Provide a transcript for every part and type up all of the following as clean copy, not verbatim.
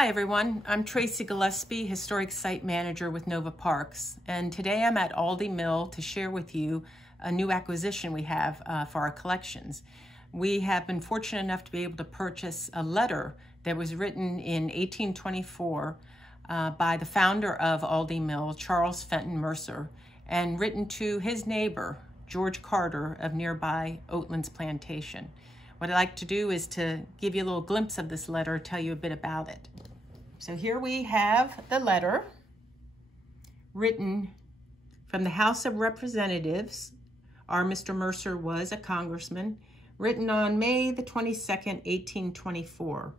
Hi everyone, I'm Tracy Gillespie, Historic Site Manager with Nova Parks, and today I'm at Aldie Mill to share with you a new acquisition we have for our collections. We have been fortunate enough to be able to purchase a letter that was written in 1824 by the founder of Aldie Mill, Charles Fenton Mercer, and written to his neighbor, George Carter of nearby Oatlands Plantation. What I'd like to do is to give you a little glimpse of this letter, tell you a bit about it. So here we have the letter written from the House of Representatives. Our Mr. Mercer was a congressman, written on May the 22nd, 1824.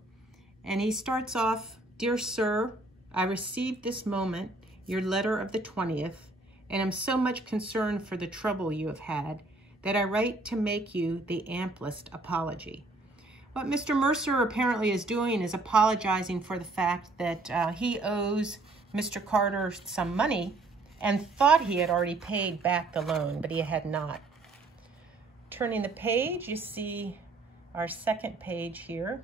And he starts off, "Dear Sir, I received this moment your letter of the 20th, and am so much concerned for the trouble you have had that I write to make you the amplest apology." What Mr. Mercer apparently is doing is apologizing for the fact that he owes Mr. Carter some money and thought he had already paid back the loan, but he had not. Turning the page, you see our second page here.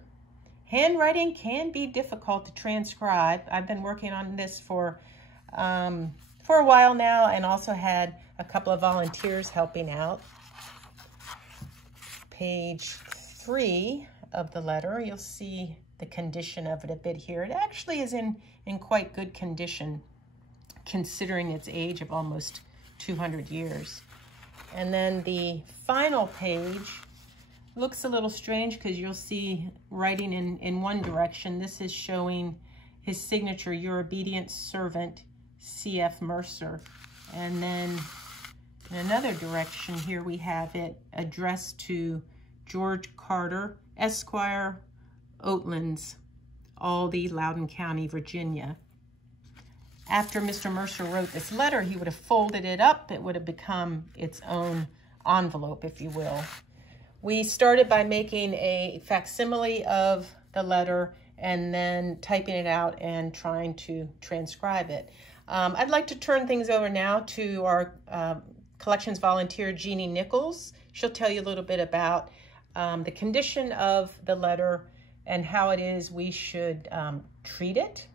Handwriting can be difficult to transcribe. I've been working on this for a while now, and also had a couple of volunteers helping out. Page 3 of the letter, you'll see the condition of it a bit here. It actually is in quite good condition, considering its age of almost 200 years. And then the final page looks a little strange because you'll see writing in one direction. This is showing his signature, "Your obedient servant, C.F. Mercer." And then in another direction here, we have it addressed to George Carter, Esquire, Oatlands, Aldie, Loudoun County, Virginia. After Mr. Mercer wrote this letter, he would have folded it up. It would have become its own envelope, if you will. We started by making a facsimile of the letter and then typing it out and trying to transcribe it. I'd like to turn things over now to our collections volunteer, Jeannie Nichols. She'll tell you a little bit about the condition of the letter and how it is we should treat it,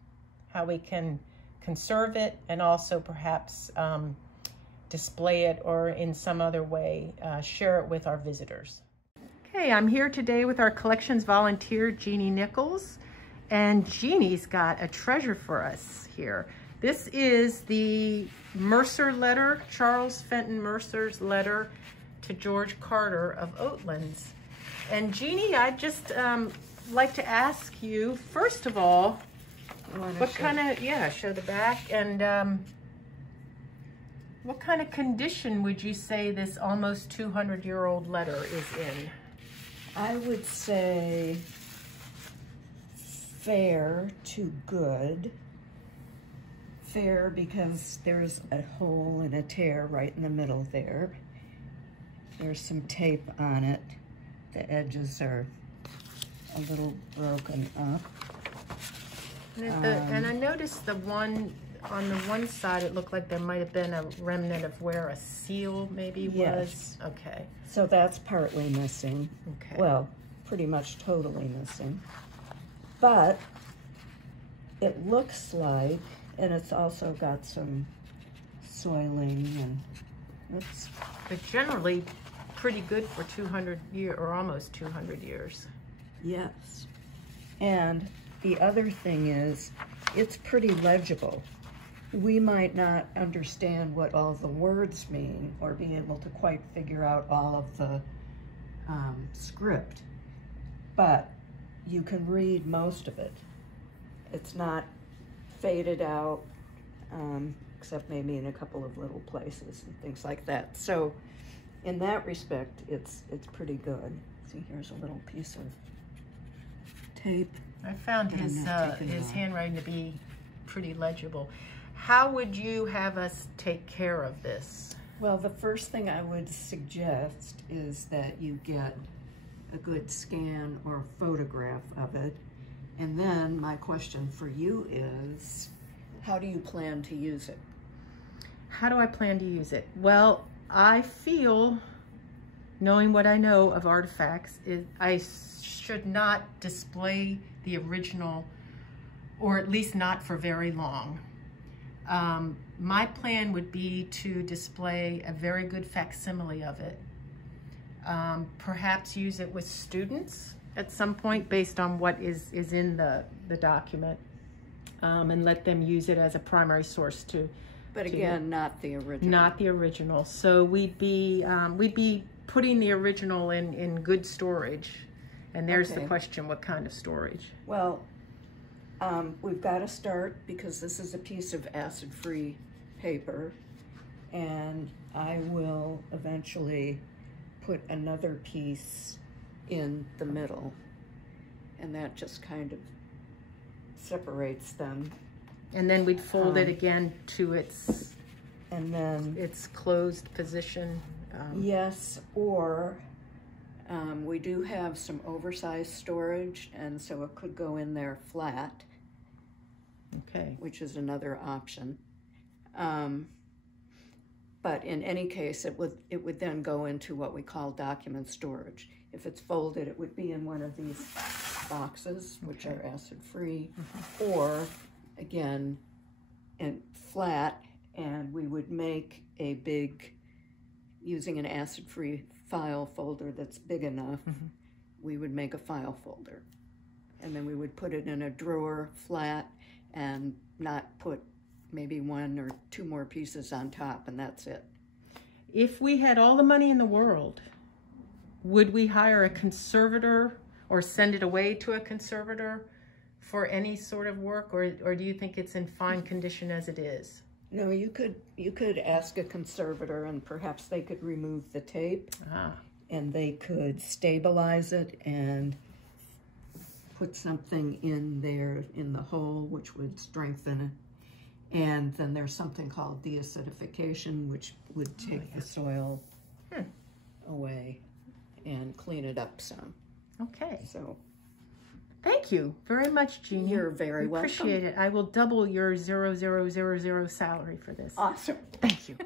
how we can conserve it, and also perhaps display it or in some other way share it with our visitors. Okay, I'm here today with our collections volunteer, Jeannie Nichols, and Jeannie's got a treasure for us here. This is the Mercer letter, Charles Fenton Mercer's letter to George Carter of Oatlands. And Jeannie, I'd just like to ask you, first of all, what kind of, show the back, and what kind of condition would you say this almost 200-year-old letter is in? I would say fair to good. Fair because there's a hole and a tear right in the middle there. There's some tape on it. The edges are a little broken up. And I noticed the one on the one side, it looked like there might have been a remnant of where a seal maybe was. Okay. So that's partly missing. Okay. Well, pretty much totally missing. But it looks like, and it's also got some soiling, and it's... But generally pretty good for 200 years, or almost 200 years. Yes. And the other thing is, it's pretty legible. We might not understand what all the words mean or be able to quite figure out all of the script, but you can read most of it. It's not faded out, except maybe in a couple of little places and things like that. So in that respect, it's pretty good. See, here's a little piece of tape. I found his handwriting to be pretty legible. How would you have us take care of this? Well, the first thing I would suggest is that you get a good scan or photograph of it. And then my question for you is, how do you plan to use it? How do I plan to use it? Well, I feel, knowing what I know of artifacts, I should not display the original or at least not for very long. My plan would be to display a very good facsimile of it. Perhaps use it with students at some point based on what is in the document, and let them use it as a primary source to. But again, not the original. Not the original. So we'd be putting the original in good storage, and there's the question: what kind of storage? Well, we've got to start because this is a piece of acid-free paper, and I will eventually put another piece in the middle, and that just kind of separates them. And then we'd fold it again to its closed position. Yes, or we do have some oversized storage, and so it could go in there flat. Okay. Which is another option. But in any case, it would then go into what we call document storage. If it's folded, it would be in one of these boxes, which are acid-free, or again, and flat, and we would make a big, using an acid-free file folder that's big enough, we would make a file folder. And then we would put it in a drawer flat and not put maybe 1 or 2 more pieces on top, and that's it. If we had all the money in the world, would we hire a conservator or send it away to a conservator for any sort of work, or do you think it's in fine condition as it is? No, you could ask a conservator, and perhaps they could remove the tape, and they could stabilize it and put something in there in the hole, which would strengthen it. And then there's something called deacidification, which would take the soil away and clean it up some. Okay. So, thank you very much, Jeannie. You're very welcome. Appreciate it. I will double your 0000 salary for this. Awesome. Thank you.